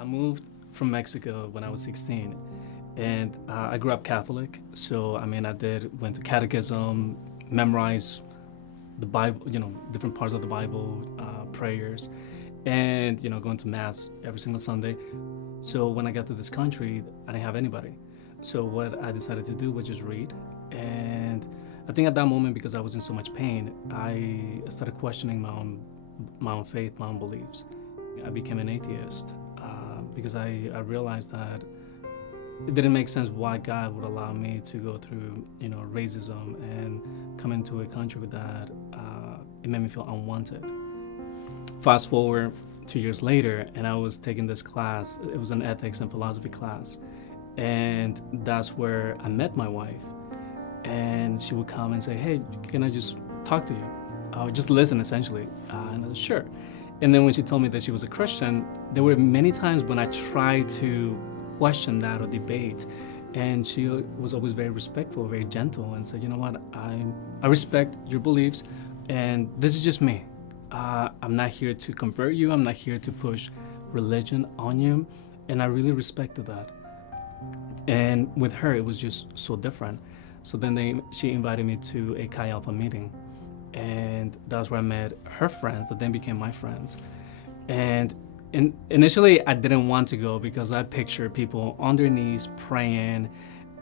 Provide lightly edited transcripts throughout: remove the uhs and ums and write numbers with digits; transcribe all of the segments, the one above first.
I moved from Mexico when I was 16, and I grew up Catholic. So went to catechism, memorized the Bible, different parts of the Bible, prayers, and going to mass every single Sunday. So when I got to this country, I didn't have anybody. So what I decided to do was just read, and I think at that moment, because I was in so much pain, I started questioning my own faith, my own beliefs. I became an atheist because I realized that it didn't make sense why God would allow me to go through, racism and come into a country with that. It made me feel unwanted. Fast forward 2 years later, and I was taking this class. It was an ethics and philosophy class, and that's where I met my wife. And she would come and say, "Hey, can I just talk to you? I would just listen, essentially." And I was sure. And then when she told me that she was a Christian, there were many times when I tried to question that or debate, and she was always very respectful, very gentle, and said, "You know what? I respect your beliefs, and this is just me. I'm not here to convert you. I'm not here to push religion on you," and I really respected that. And with her, it was just so different. So then she invited me to a Chi Alpha meeting, and that's where I met her friends that then became my friends. And initially, I didn't want to go because I pictured people on their knees praying,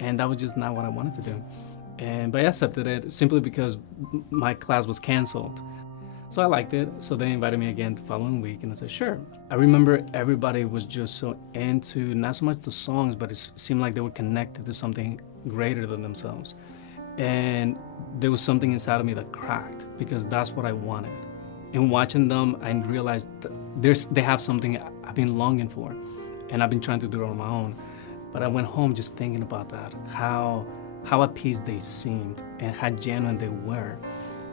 and that was just not what I wanted to do. But I accepted it simply because my class was canceled. So I liked it. So they invited me again the following week, and I said, sure. I remember everybody was just so into not so much the songs, but it seemed like they were connected to something greater than themselves. And there was something inside of me that cracked because that's what I wanted. And watching them, I realized they have something I've been longing for, and I've been trying to do it on my own. But I went home just thinking about that, how at peace they seemed and how genuine they were.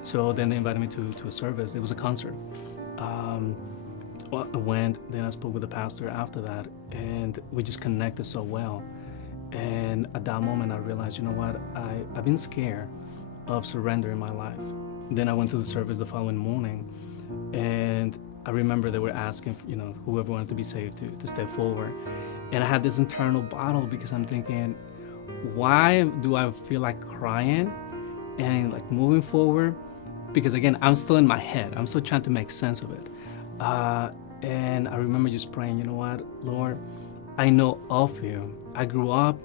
So then they invited me to a service. It was a concert. I went, then I spoke with the pastor after that, and we just connected so well. And at that moment, I realized, you know what, I've been scared of surrender in my life. Then I went to the service the following morning, and I remember they were asking, whoever wanted to be saved to step forward. And I had this internal battle because I'm thinking, why do I feel like crying and like moving forward? Because again, I'm still in my head. I'm still trying to make sense of it. And I remember just praying, you know what, Lord, I know of you. I grew up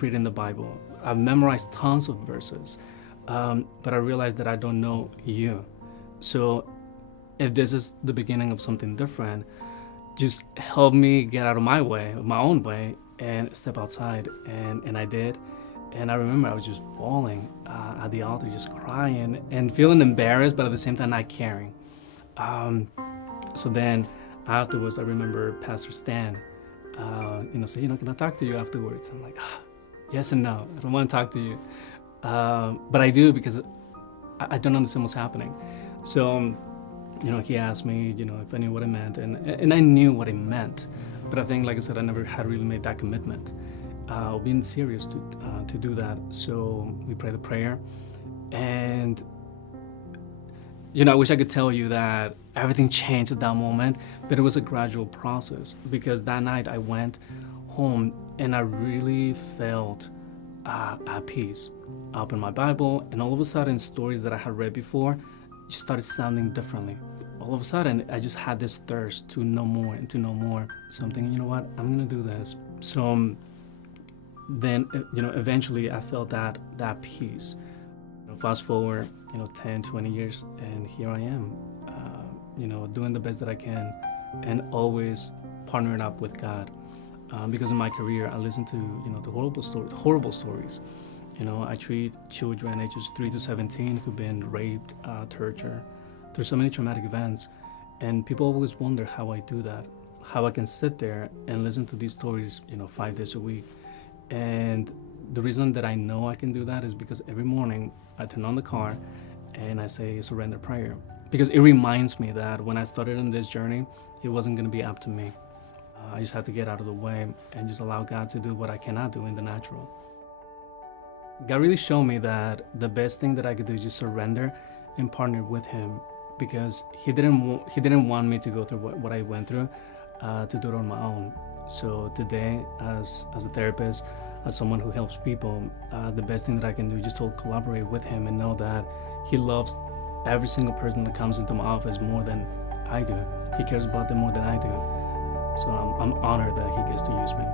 reading the Bible. I've memorized tons of verses, but I realized that I don't know you. So if this is the beginning of something different, just help me get out of my way, my own way, and step outside. And I did. And I remember I was just bawling at the altar, just crying and feeling embarrassed, but at the same time not caring. So then afterwards, I remember Pastor Stan, said, can I talk to you afterwards? I'm like, yes and no. I don't want to talk to you. But I do because I don't understand what's happening. So, he asked me, if I knew what it meant. And I knew what it meant. But I think, like I said, I never had really made that commitment. Being serious to do that. So we prayed the prayer. And, I wish I could tell you that everything changed at that moment, but it was a gradual process because that night I went home and I really felt at peace. I opened my Bible, and all of a sudden stories that I had read before just started sounding differently. All of a sudden, I just had this thirst to know more and to know more. So I'm thinking, you know what, I'm gonna do this. So then, eventually I felt that peace. Fast forward, 10, 20 years, and here I am, doing the best that I can and always partnering up with God. Because in my career, I listen to, the horrible stories. I treat children ages 3 to 17 who've been raped, tortured, through so many traumatic events. And people always wonder how I do that, how I can sit there and listen to these stories, 5 days a week. And the reason that I know I can do that is because every morning I turn on the car and I say a surrender prayer. Because it reminds me that when I started on this journey, it wasn't going to be up to me. I just had to get out of the way and just allow God to do what I cannot do in the natural. God really showed me that the best thing that I could do is just surrender and partner with Him, because He didn't want me to go through what I went through, to do it on my own. So today, as a therapist, as someone who helps people, the best thing that I can do is just to collaborate with him and know that he loves every single person that comes into my office more than I do. He cares about them more than I do. So I'm honored that he gets to use me.